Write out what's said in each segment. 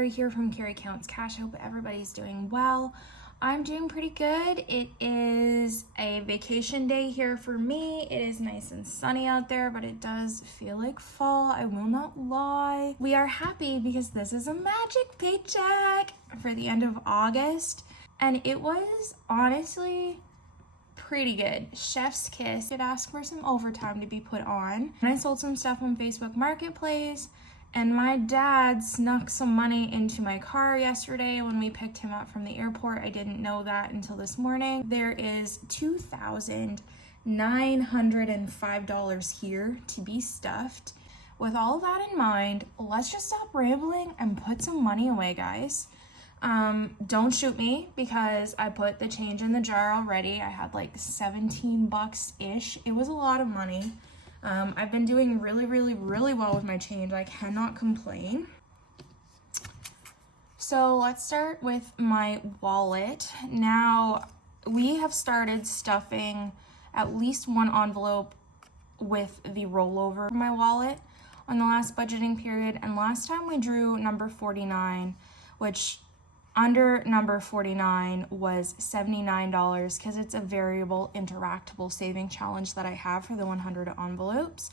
Carrie here from Carrie Counts Cash. I hope everybody's doing well. I'm doing pretty good. It is a vacation day here for me. It is nice and sunny out there, but it does feel like fall. I will not lie. We are happy because this is a magic paycheck for the end of August. And it was honestly pretty good. Chef's kiss. Did ask for some overtime to be put on. And I sold some stuff on Facebook Marketplace. And my dad snuck some money into my car yesterday when we picked him up from the airport. I didn't know that until this morning. There is $2,905 here to be stuffed. With all that in mind, let's just stop rambling and put some money away, guys. Don't shoot me because I put the change in the jar already. I had like 17 bucks-ish. It was a lot of money. I've been doing really well with my change. I cannot complain. So let's start with my wallet. Now, we have started stuffing at least one envelope with the rollover of my wallet on the last budgeting period. And last time we drew number 49, which under number 49 was $79 because it's a variable interactable saving challenge that I have for the 100 envelopes.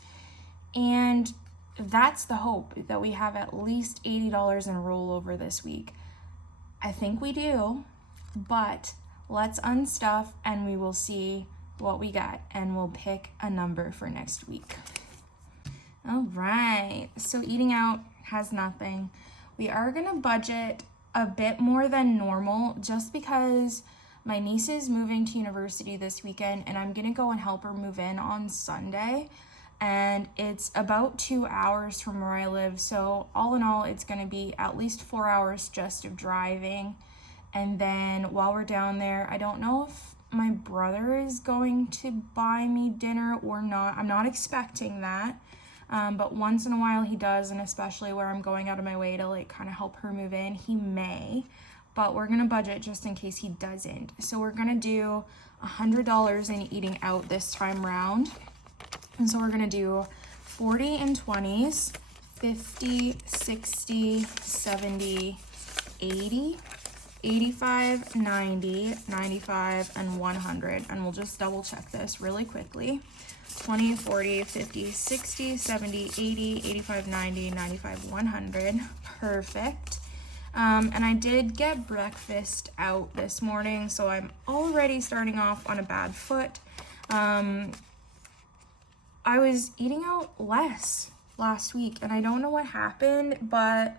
And that's the hope, that we have at least $80 in rollover this week. I think we do, but let's unstuff and we will see what we got and we'll pick a number for next week. All right, so eating out has nothing. We are gonna budget a bit more than normal just because my niece is moving to university this weekend and I'm gonna go and help her move in on Sunday, and it's about 2 hours from where I live, so all in all it's gonna be at least 4 hours just of driving. And then while we're down there, I don't know if my brother is going to buy me dinner or not. I'm not expecting that. But once in a while he does, and especially where I'm going out of my way to like kind of help her move in, he may, but we're gonna budget just in case he doesn't. So we're gonna do $100 in eating out this time round. And so we're gonna do 40 and 20s, 50, 60, 70, 80, 85, 90, 95, and 100. And we'll just double check this really quickly. 20, 40, 50, 60, 70, 80, 85, 90, 95, 100. Perfect. And I did get breakfast out this morning, so I'm already starting off on a bad foot. I was eating out less last week, and I don't know what happened, but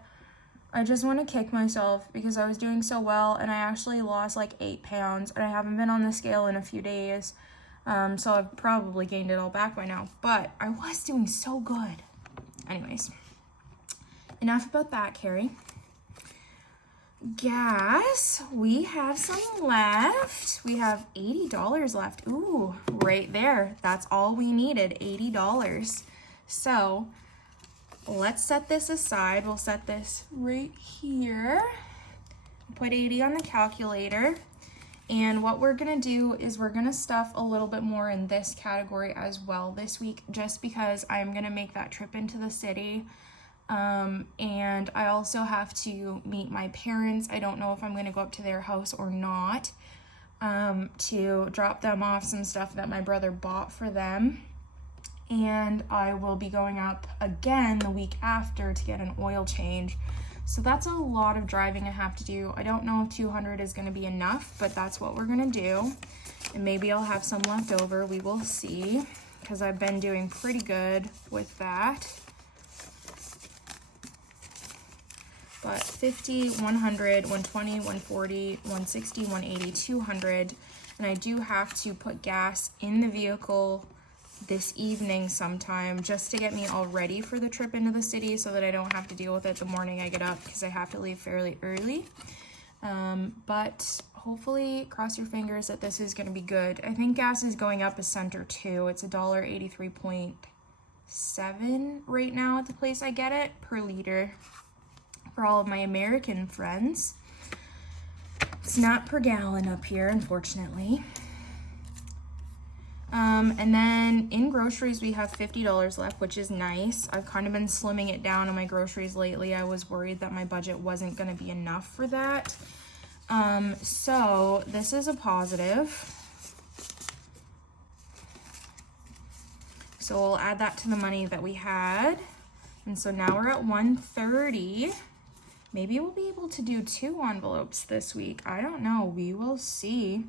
I just want to kick myself because I was doing so well, and I actually lost like 8 pounds, and I haven't been on the scale in a few days. So I've probably gained it all back by now, but I was doing so good. Anyways, enough about that, Carrie. Gas, we have some left. We have $80 left. Ooh, right there. That's all we needed, $80. So let's set this aside. We'll set this right here. Put 80 on the calculator. And what we're gonna do is we're gonna stuff a little bit more in this category as well this week, just because I'm gonna make that trip into the city. And I also have to meet my parents. I don't know if I'm gonna go up to their house or not, to drop them off some stuff that my brother bought for them. And I will be going up again the week after to get an oil change. So that's a lot of driving I have to do. I don't know if 200 is gonna be enough, but that's what we're gonna do. And maybe I'll have some left over, we will see, because I've been doing pretty good with that. But 50, 100, 120, 140, 160, 180, 200. And I do have to put gas in the vehicle this evening sometime just to get me all ready for the trip into the city so that I don't have to deal with it the morning I get up because I have to leave fairly early. But hopefully, cross your fingers that this is going to be good. I think gas is going up a cent or two. It's $1.83.7 right now at the place I get it per liter for all of my American friends. It's not per gallon up here, unfortunately. And then in groceries, we have $50 left, which is nice. I've kind of been slimming it down on my groceries lately. I was worried that my budget wasn't going to be enough for that. So this is a positive. So we'll add that to the money that we had. And so now we're at 130. Maybe we'll be able to do 2 envelopes this week. I don't know. We will see.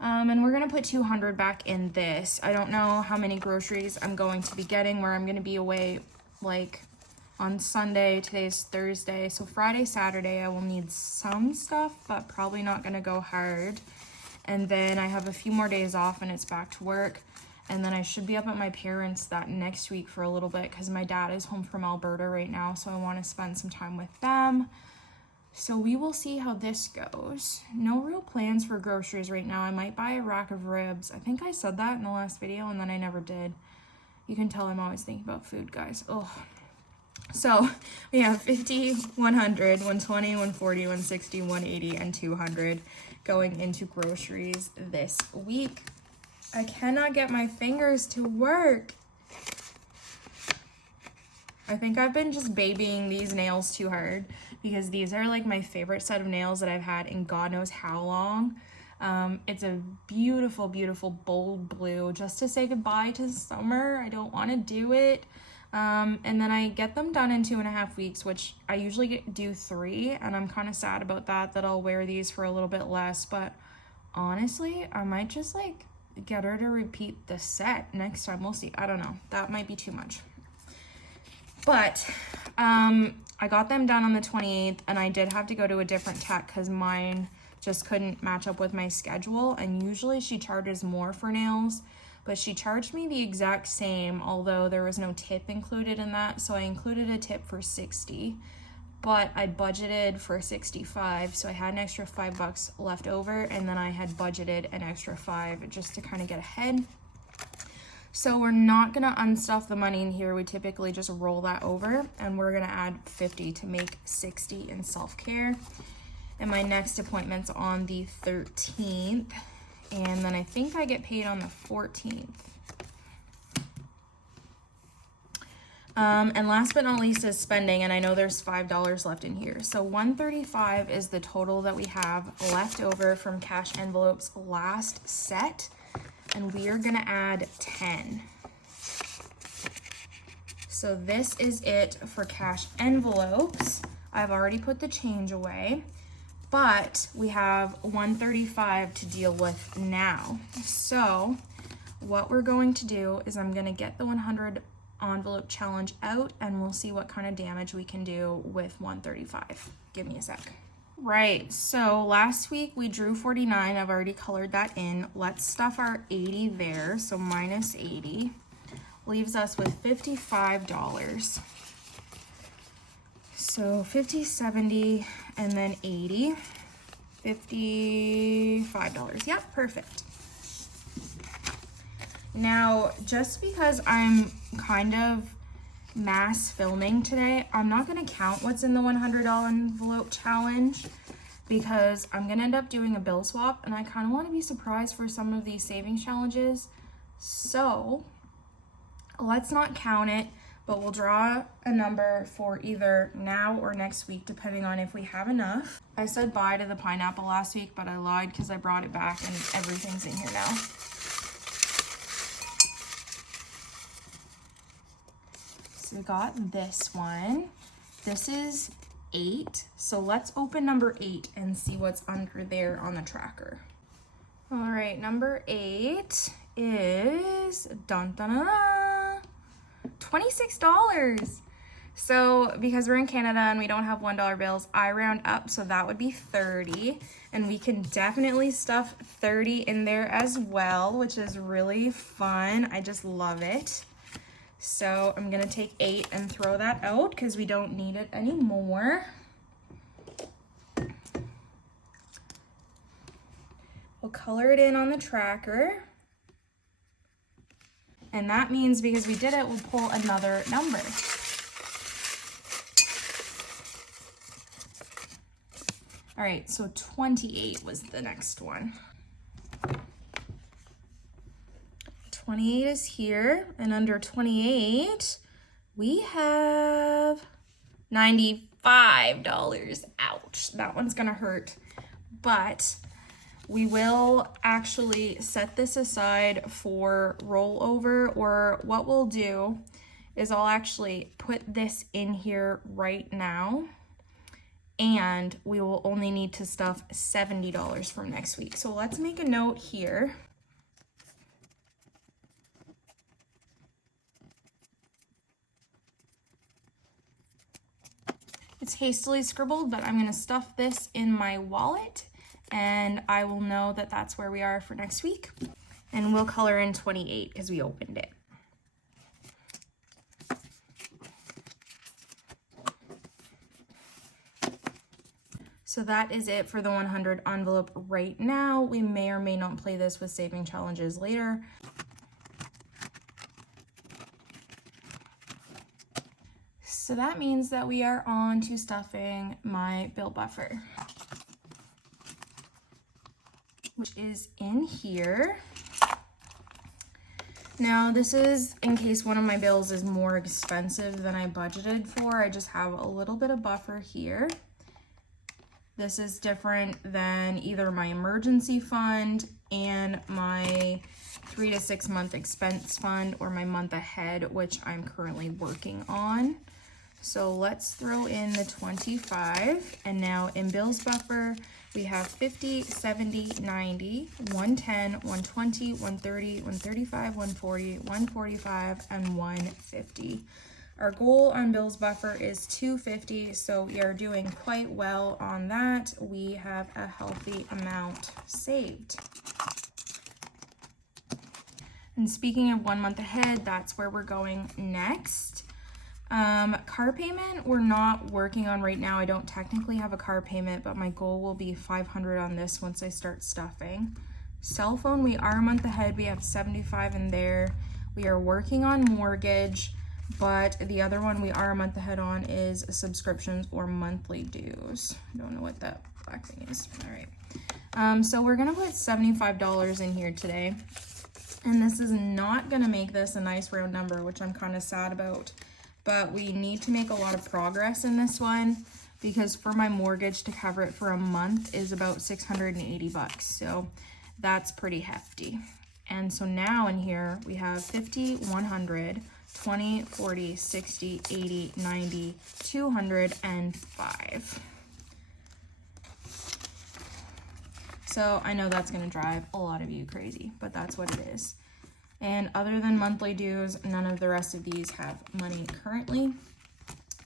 And we're going to put 200 back in this. I don't know how many groceries I'm going to be getting, where I'm going to be away like on Sunday. Today's Thursday. So Friday, Saturday, I will need some stuff, but probably not going to go hard. And then I have a few more days off and it's back to work. And then I should be up at my parents' that next week for a little bit because my dad is home from Alberta right now. So I want to spend some time with them. So we will see how this goes. No real plans for groceries right now. I might buy a rack of ribs. I think I said that in the last video and then I never did. You can tell I'm always thinking about food, guys. Oh. So we have 50, 100, 120, 140, 160, 180, and 200 going into groceries this week. I cannot get my fingers to work. I think I've been just babying these nails too hard because these are like my favorite set of nails that I've had in God knows how long. It's a beautiful, beautiful bold blue just to say goodbye to summer. I don't want to do it. And then I get them done in 2.5 weeks, which I usually do 3. And I'm kind of sad about that I'll wear these for a little bit less. But honestly, I might just like get her to repeat the set next time. We'll see. I don't know. That might be too much. But I got them done on the 28th and I did have to go to a different tech because mine just couldn't match up with my schedule. And usually she charges more for nails, but she charged me the exact same, although there was no tip included in that. So I included a tip for $60, but I budgeted for $65. So I had an extra $5 left over, and then I had budgeted an extra $5 just to kind of get ahead. So we're not gonna unstuff the money in here. We typically just roll that over, and we're gonna add 50 to make 60 in self-care. And my next appointment's on the 13th, and then I think I get paid on the 14th. And last but not least is spending, and I know there's $5 left in here. So $135 is the total that we have left over from cash envelopes last set, and we are gonna add 10. So this is it for cash envelopes. I've already put the change away, but we have $135 to deal with now. So what we're going to do is I'm gonna get the 100 envelope challenge out and we'll see what kind of damage we can do with 135. Give me a sec. Right, so last week we drew 49. I've already colored that in. Let's stuff our 80 there, so minus 80 leaves us with $55. So 50, 70, and then 80, $55. Yep, perfect. Now, just because I'm kind of mass filming today, I'm not going to count what's in the $100 envelope challenge because I'm going to end up doing a bill swap, and I kind of want to be surprised for some of these savings challenges. So let's not count it, but we'll draw a number for either now or next week, depending on if we have enough. I said bye to the pineapple last week, but I lied because I brought it back and everything's in here now. So we got this one. This is 8. So let's open number 8 and see what's under there on the tracker. All right, number 8 is dun dun dun, dun, $26. So because we're in Canada and we don't have $1 bills, I round up, so that would be 30. And we can definitely stuff 30 in there as well, which is really fun. I just love it. So I'm gonna take 8 and throw that out because we don't need it anymore. We'll color it in on the tracker. And that means because we did it, we'll pull another number. All right, so 28 was the next one. 28 is here, and under 28, we have $95. Ouch, that one's gonna hurt. But we will actually set this aside for rollover, or what we'll do is I'll actually put this in here right now, and we will only need to stuff $70 from next week. So let's make a note here. It's hastily scribbled, but I'm gonna stuff this in my wallet, and I will know that that's where we are for next week. And we'll color in 28 because we opened it. So that is it for the 100 envelope right now. We may or may not play this with saving challenges later. So that means that we are on to stuffing my bill buffer, which is in here. Now this is in case one of my bills is more expensive than I budgeted for. I just have a little bit of buffer here. This is different than either my emergency fund and my 3 to 6 month expense fund, or my month ahead, which I'm currently working on. So let's throw in the 25, and now in bills buffer, we have 50, 70, 90, 110, 120, 130, 135, 140, 145, and 150. Our goal on bills buffer is 250, so we are doing quite well on that. We have a healthy amount saved. And speaking of 1 month ahead, that's where we're going next. Car payment, we're not working on right now. I don't technically have a car payment, but my goal will be 500 on this once I start stuffing. Cell phone, we are a month ahead. We have 75 in there. We are working on mortgage, but the other one we are a month ahead on is subscriptions or monthly dues. I don't know what that black thing is. All right. So we're gonna put $75 in here today, and this is not gonna make this a nice round number, which I'm kind of sad about. But we need to make a lot of progress in this one, because for my mortgage to cover it for a month is about 680 bucks. So that's pretty hefty. And so now in here we have 50, 100, 20, 40, 60, 80, 90, 205. So I know that's gonna drive a lot of you crazy, but that's what it is. And other than monthly dues, none of the rest of these have money currently.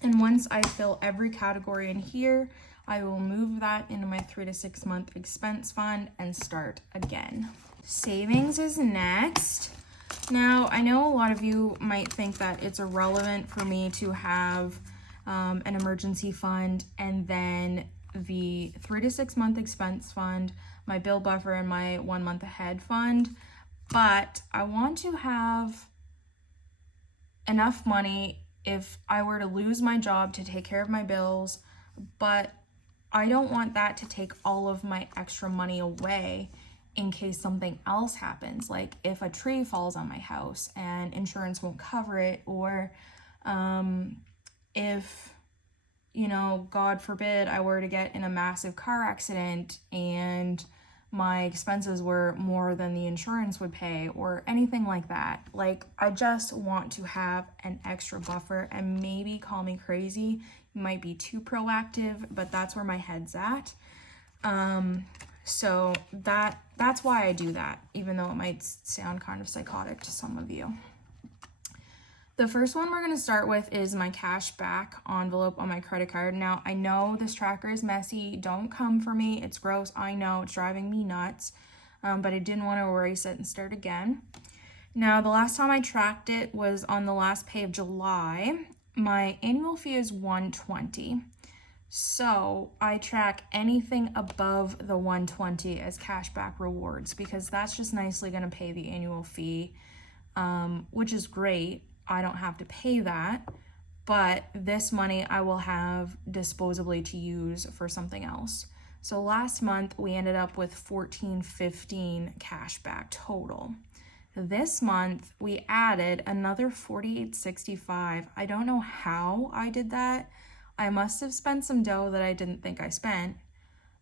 And once I fill every category in here, I will move that into my 3 to 6 month expense fund and start again. Savings is next. Now, I know a lot of you might think that it's irrelevant for me to have an emergency fund and then the 3 to 6 month expense fund, my bill buffer, and my 1 month ahead fund. But I want to have enough money if I were to lose my job to take care of my bills, but I don't want that to take all of my extra money away in case something else happens, like if a tree falls on my house and insurance won't cover it, or if, you know, God forbid, I were to get in a massive car accident and my expenses were more than the insurance would pay, or anything like that. Like, I just want to have an extra buffer, and maybe call me crazy, might be too proactive, but that's where my head's at. So that's why I do that, even though it might sound kind of psychotic to some of you. The first one we're going to start with is my cash back envelope on my credit card. Now, I know this tracker is messy. Don't come for me. It's gross. I know it's driving me nuts, but I didn't want to erase it and start again. Now, the last time I tracked it was on the last pay of July. My annual fee is $120. So I track anything above the $120 as cashback rewards, because that's just nicely going to pay the annual fee, which is great. I don't have to pay that, but this money I will have disposably to use for something else. So last month we ended up with $14.15 cash back total. This month we added another $48.65. I don't know how I did that. I must have spent some dough that I didn't think I spent,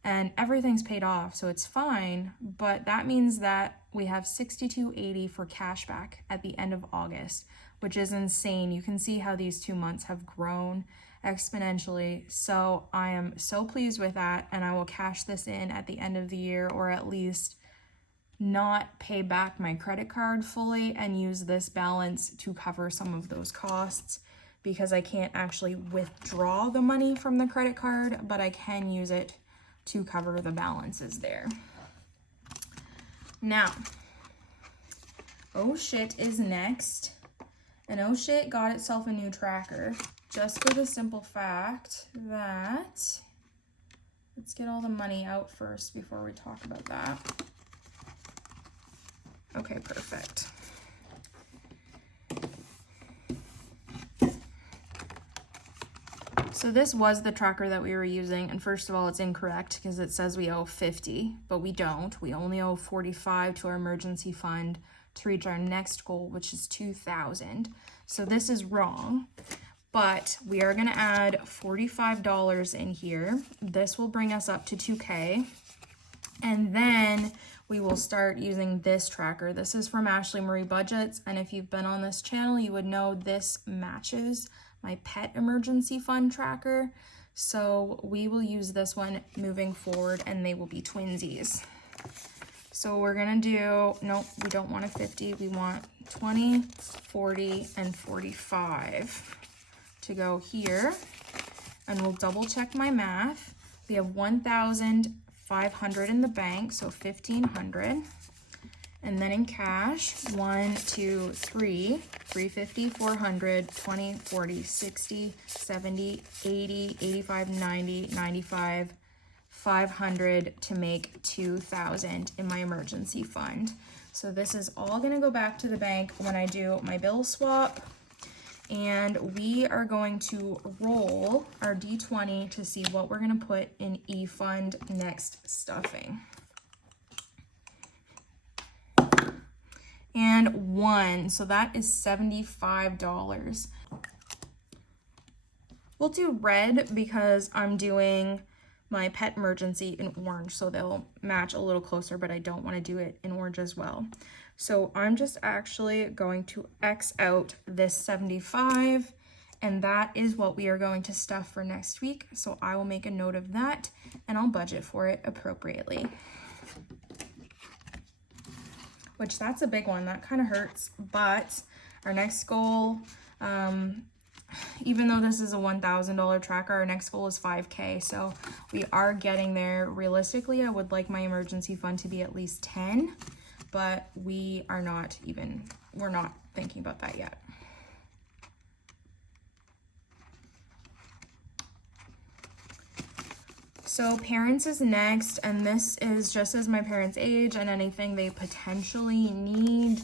and everything's paid off, so it's fine. But that means that we have $62.80 for cash back at the end of August, which is insane. You can see how these 2 months have grown exponentially. So I am so pleased with that, and I will cash this in at the end of the year, or at least not pay back my credit card fully and use this balance to cover some of those costs, because I can't actually withdraw the money from the credit card, but I can use it to cover the balances there. Now, Oh Shit is next, and Oh Shit got itself a new tracker, just for the simple fact that, let's get all the money out first before we talk about that. Okay, perfect. So this was the tracker that we were using, and first of all, it's incorrect because it says we owe $50, but we don't. We only owe $45 to our emergency fund to reach our next goal, which is $2,000. So this is wrong, but we are gonna add $45 in here. This will bring us up to $2K, and then we will start using this tracker. This is from AshleyMarieBudgets, and if you've been on this channel, you would know this matches my pet emergency fund tracker. So we will use this one moving forward, and they will be twinsies. So we're gonna do, nope, we don't want a 50, we want 20, 40, and 45 to go here. And we'll double check my math. We have 1,500 in the bank, so 1,500. And then in cash, 1, 2, 3, 350, 400, 20, 40, 60, 70, 80, 85, 90, 95, 500 to make 2,000 in my emergency fund. So this is all gonna go back to the bank when I do my bill swap. And we are going to roll our D20 to see what we're gonna put in E-Fund next stuffing. And 1, so that is $75. We'll do red because I'm doing my pet emergency in orange, so they'll match a little closer, but I don't want to do it in orange as well. So I'm just actually going to X out this 75, and that is what we are going to stuff for next week. So I will make a note of that, and I'll budget for it appropriately. Which that's a big one, that kind of hurts, but our next goal, even though this is a $1,000 tracker, our next goal is 5K, so we are getting there. Realistically, I would like my emergency fund to be at least 10, but we're not thinking about that yet. So parents is next, and this is just as my parents' age and anything they potentially need.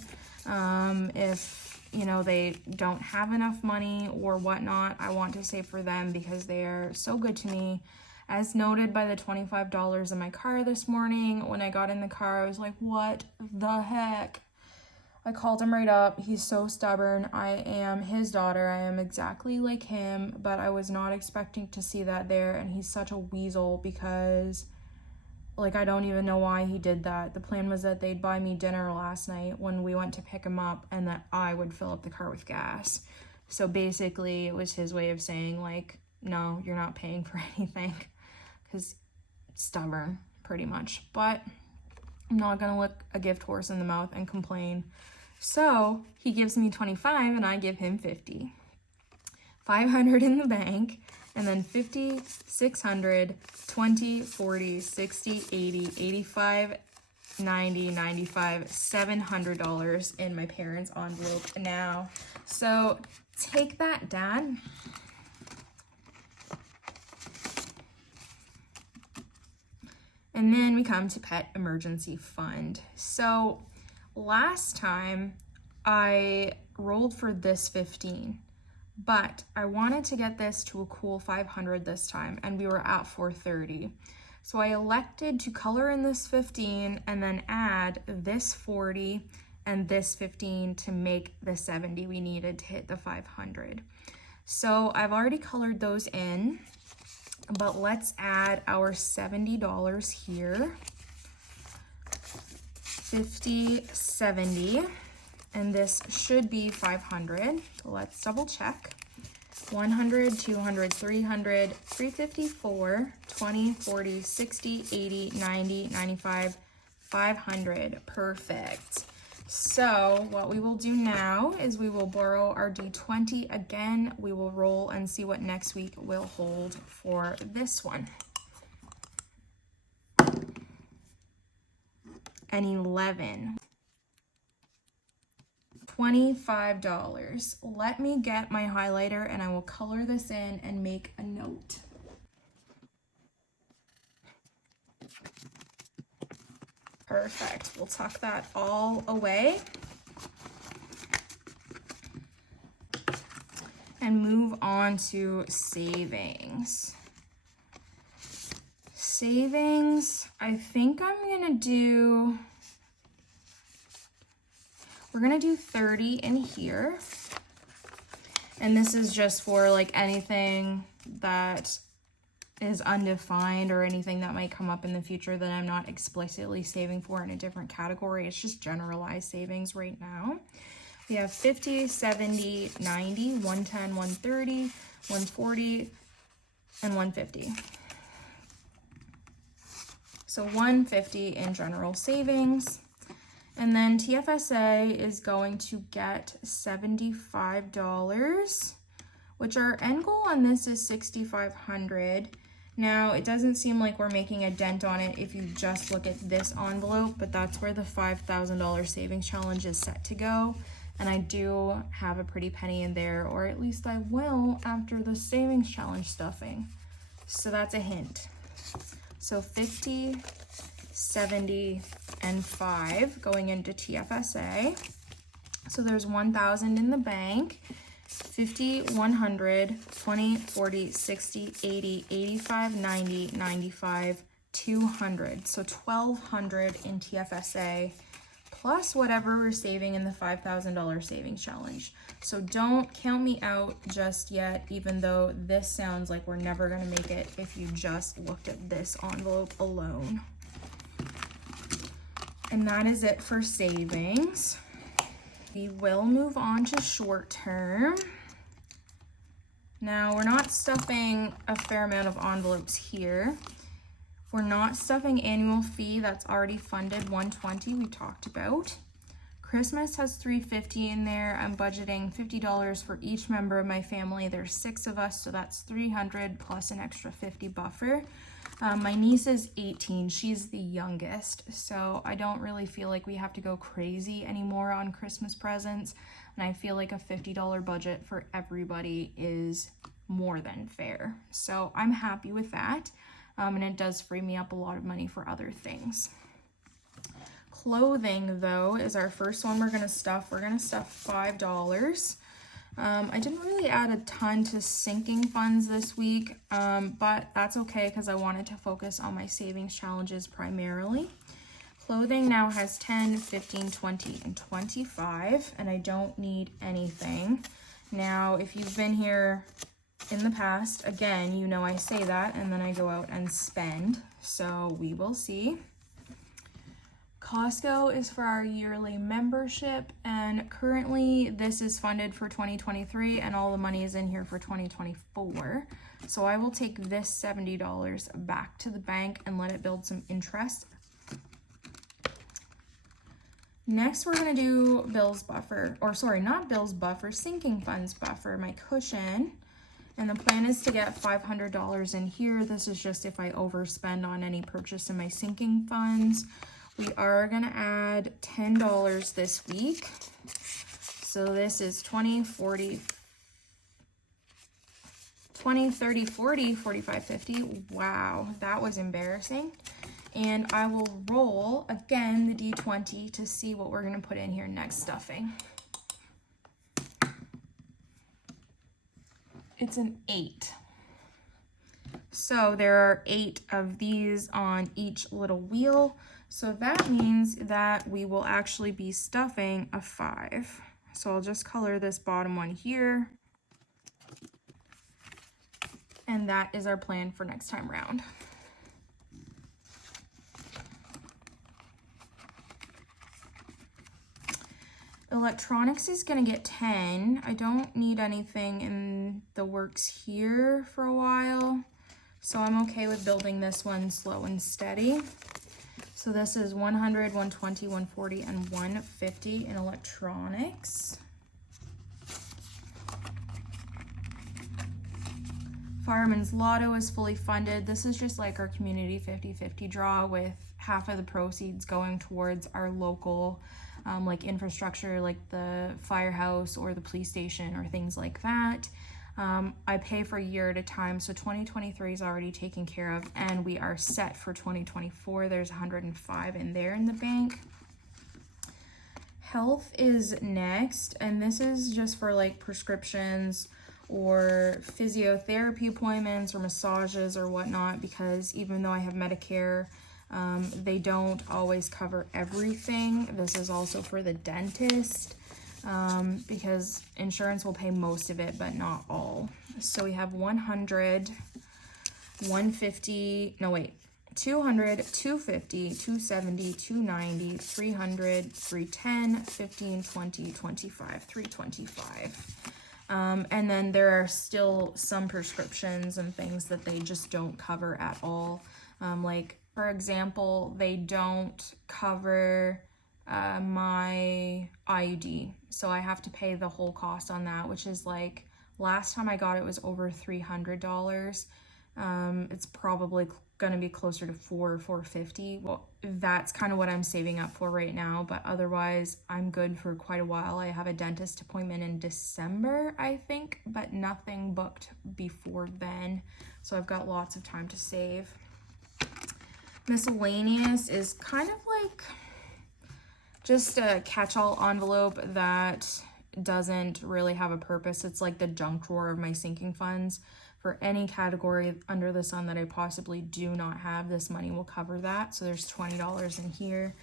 If, you know, they don't have enough money or whatnot, I want to save for them because they are so good to me. As noted by the $25 in my car this morning, when I got in the car, I was like, what the heck? I called him right up. He's so stubborn. I am his daughter. I am exactly like him, but I was not expecting to see that there, and he's such a weasel because, like, I don't even know why he did that. The plan was that they'd buy me dinner last night when we went to pick him up, and that I would fill up the car with gas. So basically, it was his way of saying, like, no, you're not paying for anything, because stubborn, pretty much. But I'm not gonna look a gift horse in the mouth and complain. So he gives me 25 and I give him 50. 500 in the bank, and then 50, 600, 20, 40, 60, 80, 85, 90, 95, $700 in my parents' envelope now. So take that, Dad. And then we come to pet emergency fund. So last time I rolled for this 15, but I wanted to get this to a cool 500 this time, and we were at 430. So I elected to color in this 15 and then add this 40 and this 15 to make the 70 we needed to hit the 500. So I've already colored those in, but let's add our $70 here. 50, 70, and this should be 500. Let's double check. 100, 200, 300, 354, 20, 40, 60, 80, 90, 95, 500. Perfect. So what we will do now is we will borrow our D20 again. We will roll and see what next week will hold for this one. An 11. $25. Let me get my highlighter and I will color this in and make a note. Perfect. We'll tuck that all away and move on to savings. Savings, I think we're gonna do 30 in here. And this is just for like anything that is undefined or anything that might come up in the future that I'm not explicitly saving for in a different category. It's just generalized savings right now. We have 50, 70, 90, 110, 130, 140, and 150. So 150 in general savings. And then TFSA is going to get $75, which our end goal on this is $6,500. Now, it doesn't seem like we're making a dent on it if you just look at this envelope, but that's where the $5,000 savings challenge is set to go. And I do have a pretty penny in there, or at least I will after the savings challenge stuffing. So that's a hint. So 50, 70, and 5 going into TFSA. So there's 1,000 in the bank. 50, 100, 20, 40, 60, 80, 85, 90, 95, 200. So 1,200 in TFSA, plus whatever we're saving in the $5,000 savings challenge. So don't count me out just yet, even though this sounds like we're never gonna make it if you just looked at this envelope alone. And that is it for savings. We will move on to short term. Now, we're not stuffing a fair amount of envelopes here. We're not stuffing annual fee, that's already funded, $120 we talked about. Christmas has $350 in there. I'm budgeting $50 for each member of my family. There's 6 of us, so that's $300 plus an extra $50 buffer. My niece is 18, she's the youngest, so I don't really feel like we have to go crazy anymore on Christmas presents, and I feel like a $50 budget for everybody is more than fair. So I'm happy with that, and it does free me up a lot of money for other things. Clothing, though, is our first one we're gonna stuff. We're gonna stuff $5. I didn't really add a ton to sinking funds this week, but that's okay because I wanted to focus on my savings challenges primarily. Clothing now has 10, 15, 20, and 25, and I don't need anything. Now, if you've been here in the past, again, you know I say that, and then I go out and spend, so we will see. Costco is for our yearly membership, and currently this is funded for 2023 and all the money is in here for 2024. So I will take this $70 back to the bank and let it build some interest. Next, we're gonna do Bill's buffer, or sorry, not Bill's buffer, sinking funds buffer, my cushion. And the plan is to get $500 in here. This is just if I overspend on any purchase in my sinking funds. We are gonna add $10 this week. So this is 20, 40, 20, 30, 40, 45, 50. Wow, that was embarrassing. And I will roll again the D20 to see what we're gonna put in here next stuffing. It's an 8. So there are 8 of these on each little wheel. So that means that we will actually be stuffing a 5. So I'll just color this bottom one here. And that is our plan for next time round. Electronics is gonna get 10. I don't need anything in the works here for a while, so I'm okay with building this one slow and steady. So this is 100, 120, 140, and 150 in electronics. Fireman's Lotto is fully funded. This is just like our community 50-50 draw, with half of the proceeds going towards our local like infrastructure, like the firehouse or the police station or things like that. I pay for a year at a time, so 2023 is already taken care of, and we are set for 2024. There's 105 in there in the bank. Health is next, and this is just for like prescriptions or physiotherapy appointments or massages or whatnot, because even though I have Medicare, they don't always cover everything. This is also for the dentist, because insurance will pay most of it, but not all. So we have 100, 150, no wait, 200, 250, 270, 290, 300, 310, 15, 20, 25, 325. And then there are still some prescriptions and things that they just don't cover at all. Like, for example, they don't cover my IUD. So I have to pay the whole cost on that, which is like, last time I got it was over $300. It's probably going to be closer to $450. Well, that's kind of what I'm saving up for right now, but otherwise I'm good for quite a while. I have a dentist appointment in December, I think, but nothing booked before then, so I've got lots of time to save. Miscellaneous is kind of like just a catch-all envelope that doesn't really have a purpose. It's like the junk drawer of my sinking funds. For any category under the sun that I possibly do not have, this money will cover that. So there's $20 in here.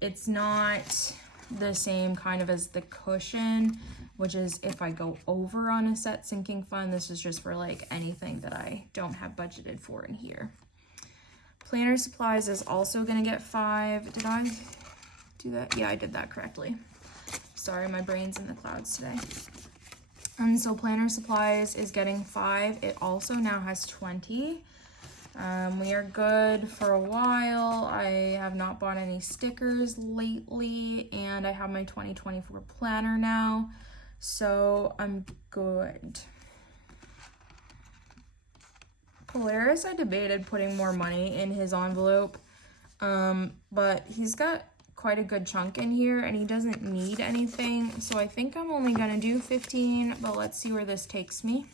It's not the same kind of as the cushion, which is if I go over on a set sinking fund. This is just for like anything that I don't have budgeted for in here. Planner supplies is also gonna get 5. Did I do that? Yeah, I did that correctly. Sorry, my brain's in the clouds today. And so planner supplies is getting 5. It also now has 20. We are good for a while. I have not bought any stickers lately, and I have my 2024 planner now, so I'm good. Polaris, I debated putting more money in his envelope, but he's got quite a good chunk in here and he doesn't need anything, so I think I'm only gonna do 15, but let's see where this takes me.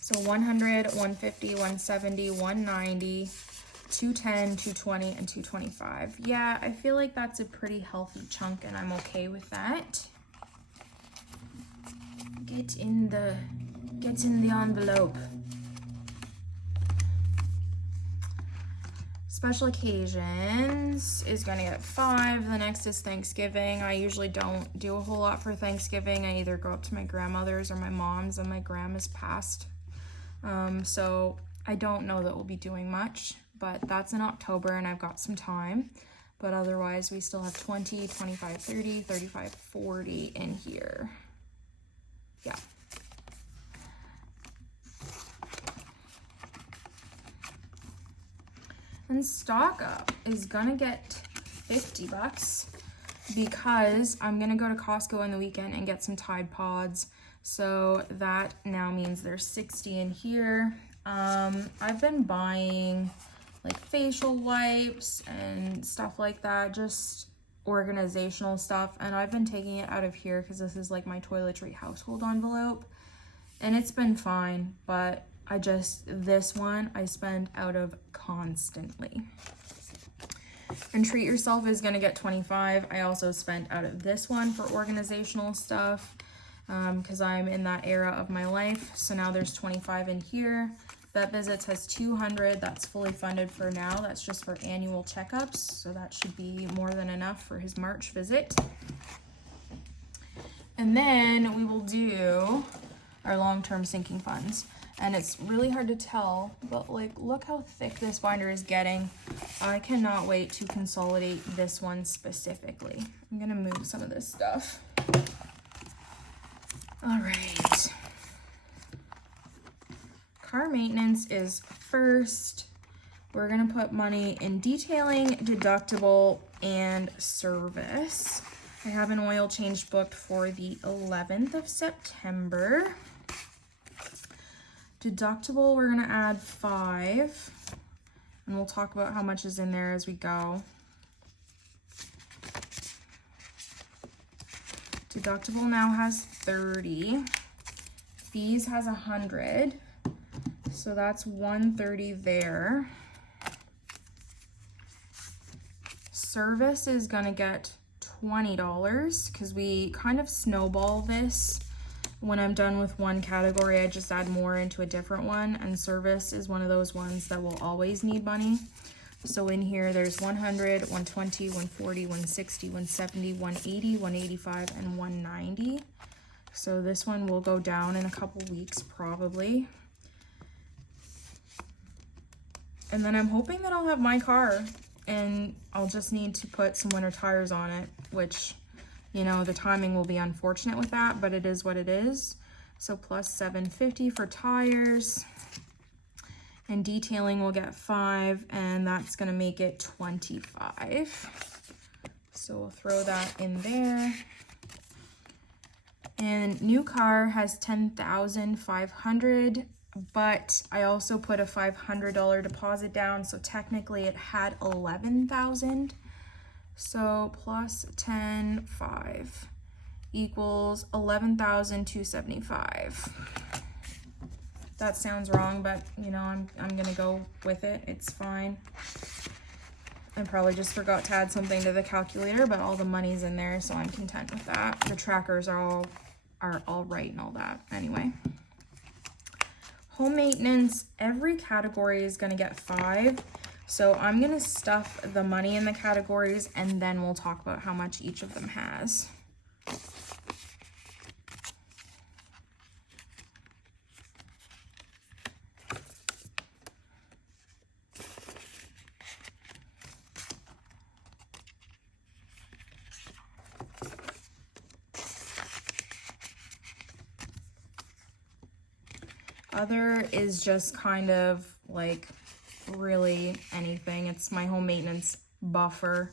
So 100, 150, 170, 190, 210, 220, and 225. Yeah, I feel like that's a pretty healthy chunk and I'm okay with that. Get in the envelope. Special occasions is going to get 5. The next is Thanksgiving. I usually don't do a whole lot for Thanksgiving. I either go up to my grandmother's or my mom's, and my grandma's passed. So I don't know that we'll be doing much, but that's in October and I've got some time. But otherwise we still have 20, 25, 30, 35, 40 in here. Yeah. And stock up is gonna get $50 because I'm gonna go to Costco on the weekend and get some Tide Pods. So that now means there's 60 in here. I've been buying like facial wipes and stuff like that, just organizational stuff. And I've been taking it out of here because this is like my toiletry household envelope. And it's been fine, but this one I spend out of constantly. And Treat Yourself is gonna get 25. I also spent out of this one for organizational stuff because I'm in that era of my life. So now there's 25 in here. Vet visits has 200. That's fully funded for now. That's just for annual checkups, so that should be more than enough for his March visit. And then we will do our long-term sinking funds. And it's really hard to tell, but like, look how thick this binder is getting. I cannot wait to consolidate this one specifically. I'm gonna move some of this stuff. All right. Car maintenance is first. We're gonna put money in detailing, deductible, and service. I have an oil change booked for the 11th of September. Deductible, we're gonna add 5, and we'll talk about how much is in there as we go. Deductible now has 30. Fees has 100. So that's 130 there. Service is gonna get $20 because we kind of snowball this. When I'm done with one category, I just add more into a different one, and service is one of those ones that will always need money. So in here, there's 100, 120, 140, 160, 170, 180, 185, and 190. So this one will go down in a couple weeks probably. And then I'm hoping that I'll have my car and I'll just need to put some winter tires on it, which, you know, the timing will be unfortunate with that, but it is what it is. So plus $750 for tires, and detailing will get 5, and that's gonna make it 25. So we'll throw that in there. And new car has 10,500, but I also put a $500 deposit down, so technically it had 11,000. So plus 10, 5 equals 11,275. That sounds wrong, but you know, I'm gonna go with it. It's fine. I probably just forgot to add something to the calculator, but all the money's in there, so I'm content with that. The trackers are all right and all that. Anyway, home maintenance, every category is gonna get 5. So I'm gonna stuff the money in the categories, and then we'll talk about how much each of them has. Other is just kind of like really anything. It's my home maintenance buffer,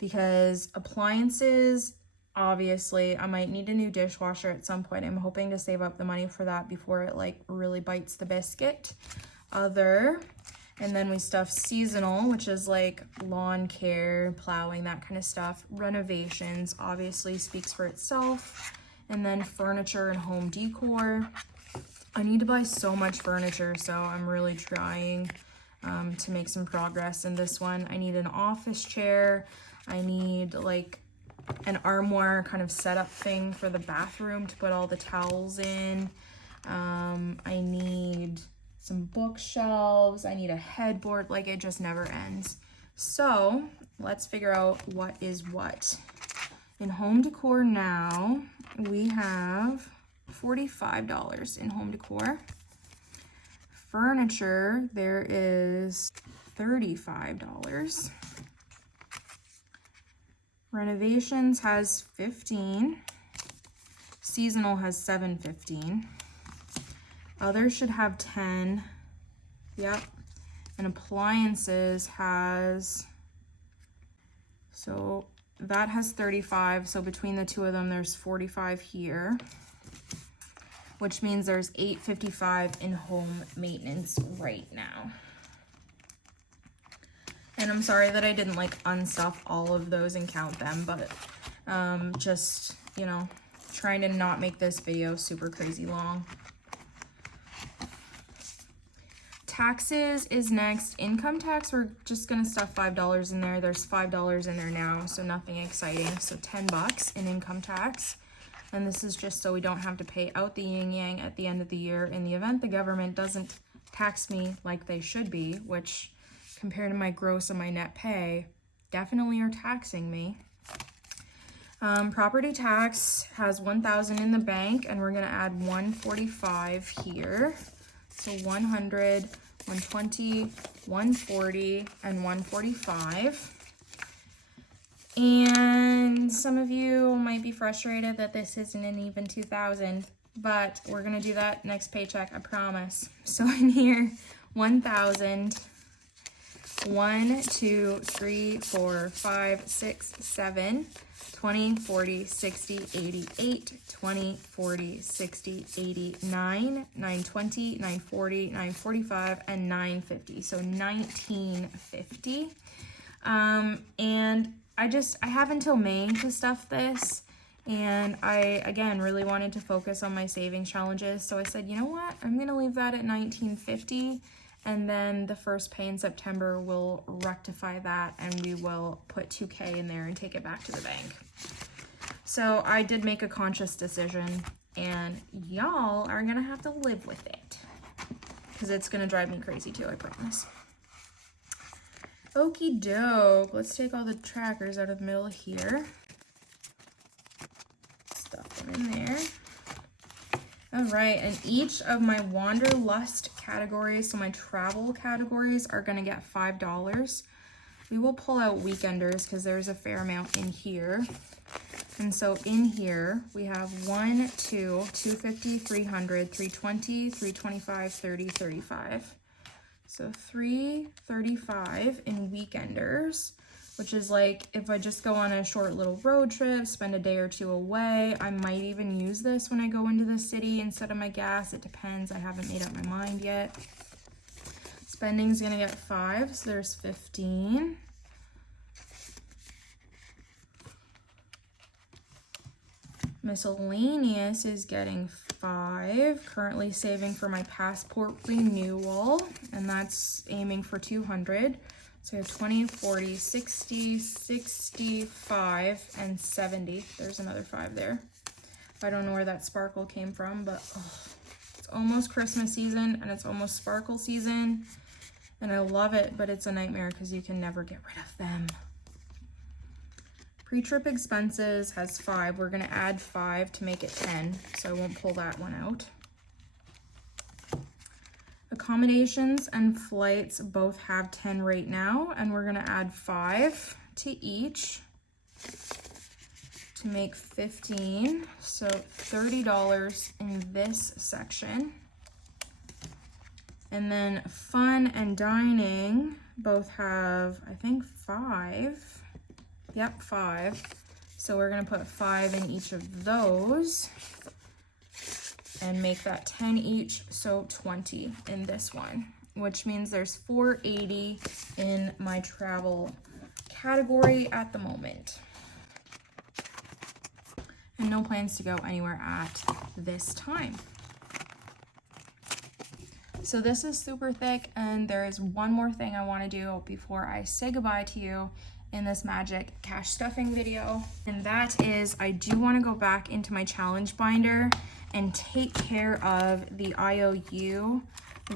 because appliances, obviously I might need a new dishwasher at some point. I'm hoping to save up the money for that before it like really bites the biscuit. Other, and then we stuff seasonal, which is like lawn care, plowing, that kind of stuff. Renovations obviously speaks for itself. And then furniture and home decor. I need to buy so much furniture, so I'm really trying to make some progress in this one. I need an office chair. I need like an armoire kind of setup thing for the bathroom to put all the towels in. I need some bookshelves. I need a headboard. Like, it just never ends. So let's figure out what is what. In home decor now, we have $45 in home decor. Furniture, there is $35. Renovations has 15. Seasonal has $7.15. Others should have 10. Yep. And appliances has, so that has 35. So between the two of them, there's 45 here, which means there's $855 in home maintenance right now. And I'm sorry that I didn't like unstuff all of those and count them, but just, you know, trying to not make this video super crazy long. Taxes is next. Income tax, we're just gonna stuff $5 in there. There's $5 in there now, so nothing exciting. So $10 in income tax. And this is just so we don't have to pay out the yin yang at the end of the year in the event the government doesn't tax me like they should be, which compared to my gross and my net pay, definitely are taxing me. Property tax has $1,000 in the bank, and we're gonna add $145 here. So 100, 120, 140, and 145. And some of you might be frustrated that this isn't an even 2,000, but we're gonna do that next paycheck, I promise. So in here, 1,000, 1, 2, 3, 4, 5, 6, 7, 20, 40, 60, 80, 8, 20, 40, 60, 80, 9, 920, 940, 945, and 950. So 1950. And I have until May to stuff this. And I, again, really wanted to focus on my savings challenges. So I said, you know what? I'm going to leave that at 1950. And then the first pay in September will rectify that, and we will put $2K in there and take it back to the bank. So I did make a conscious decision, and y'all are gonna have to live with it because it's gonna drive me crazy too, I promise. Okie doke, let's take all the trackers out of the middle here. Stuff them in there. All right, and each of my wanderlust categories, so my travel categories, are gonna get $5. We will pull out weekenders because there's a fair amount in here. And so in here, we have 1, 2, 250, 300, 320, 325, 30, 35. So 335 in weekenders, which is like if I just go on a short little road trip, spend a day or two away. I might even use this when I go into the city instead of my gas. It depends. I haven't made up my mind yet. Spending's gonna get 5, so there's 15. Miscellaneous is getting 5. Currently saving for my passport renewal, and that's aiming for 200. So 20, 40, 60, 65, and 70. There's another 5 there. I don't know where that sparkle came from, but it's almost Christmas season and it's almost sparkle season. And I love it, but it's a nightmare because you can never get rid of them. Pre-trip expenses has 5. We're gonna add 5 to make it 10, so I won't pull that one out. Accommodations and flights both have 10 right now, and we're gonna add 5 to each to make 15. So $30 in this section. And then fun and dining both have, I think, 5. Yep, 5. So we're gonna put 5 in each of those and make that 10 each, so 20 in this one, which means there's $480 in my travel category at the moment. And no plans to go anywhere at this time. So this is super thick, and there is one more thing I want to do before I say goodbye to you in this magic cash stuffing video, and that is I do want to go back into my challenge binder and take care of the IOU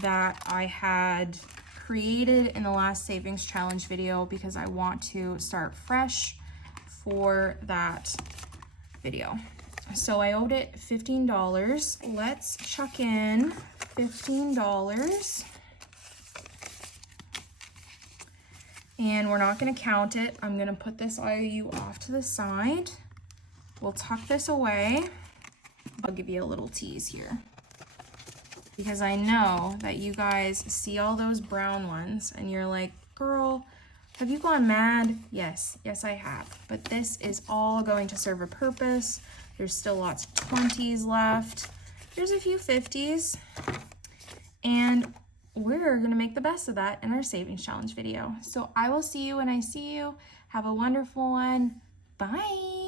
that I had created in the last savings challenge video because I want to start fresh for that video. So I owed it $15. Let's chuck in $15. And we're not gonna count it. I'm gonna put this IOU off to the side. We'll tuck this away. I'll give you a little tease here, because I know that you guys see all those brown ones and you're like, girl, have you gone mad? Yes, I have. But this is all going to serve a purpose. There's still lots of 20s left. There's a few 50s. And we're gonna make the best of that in our savings challenge video. So I will see you when I see you. Have a wonderful one. Bye.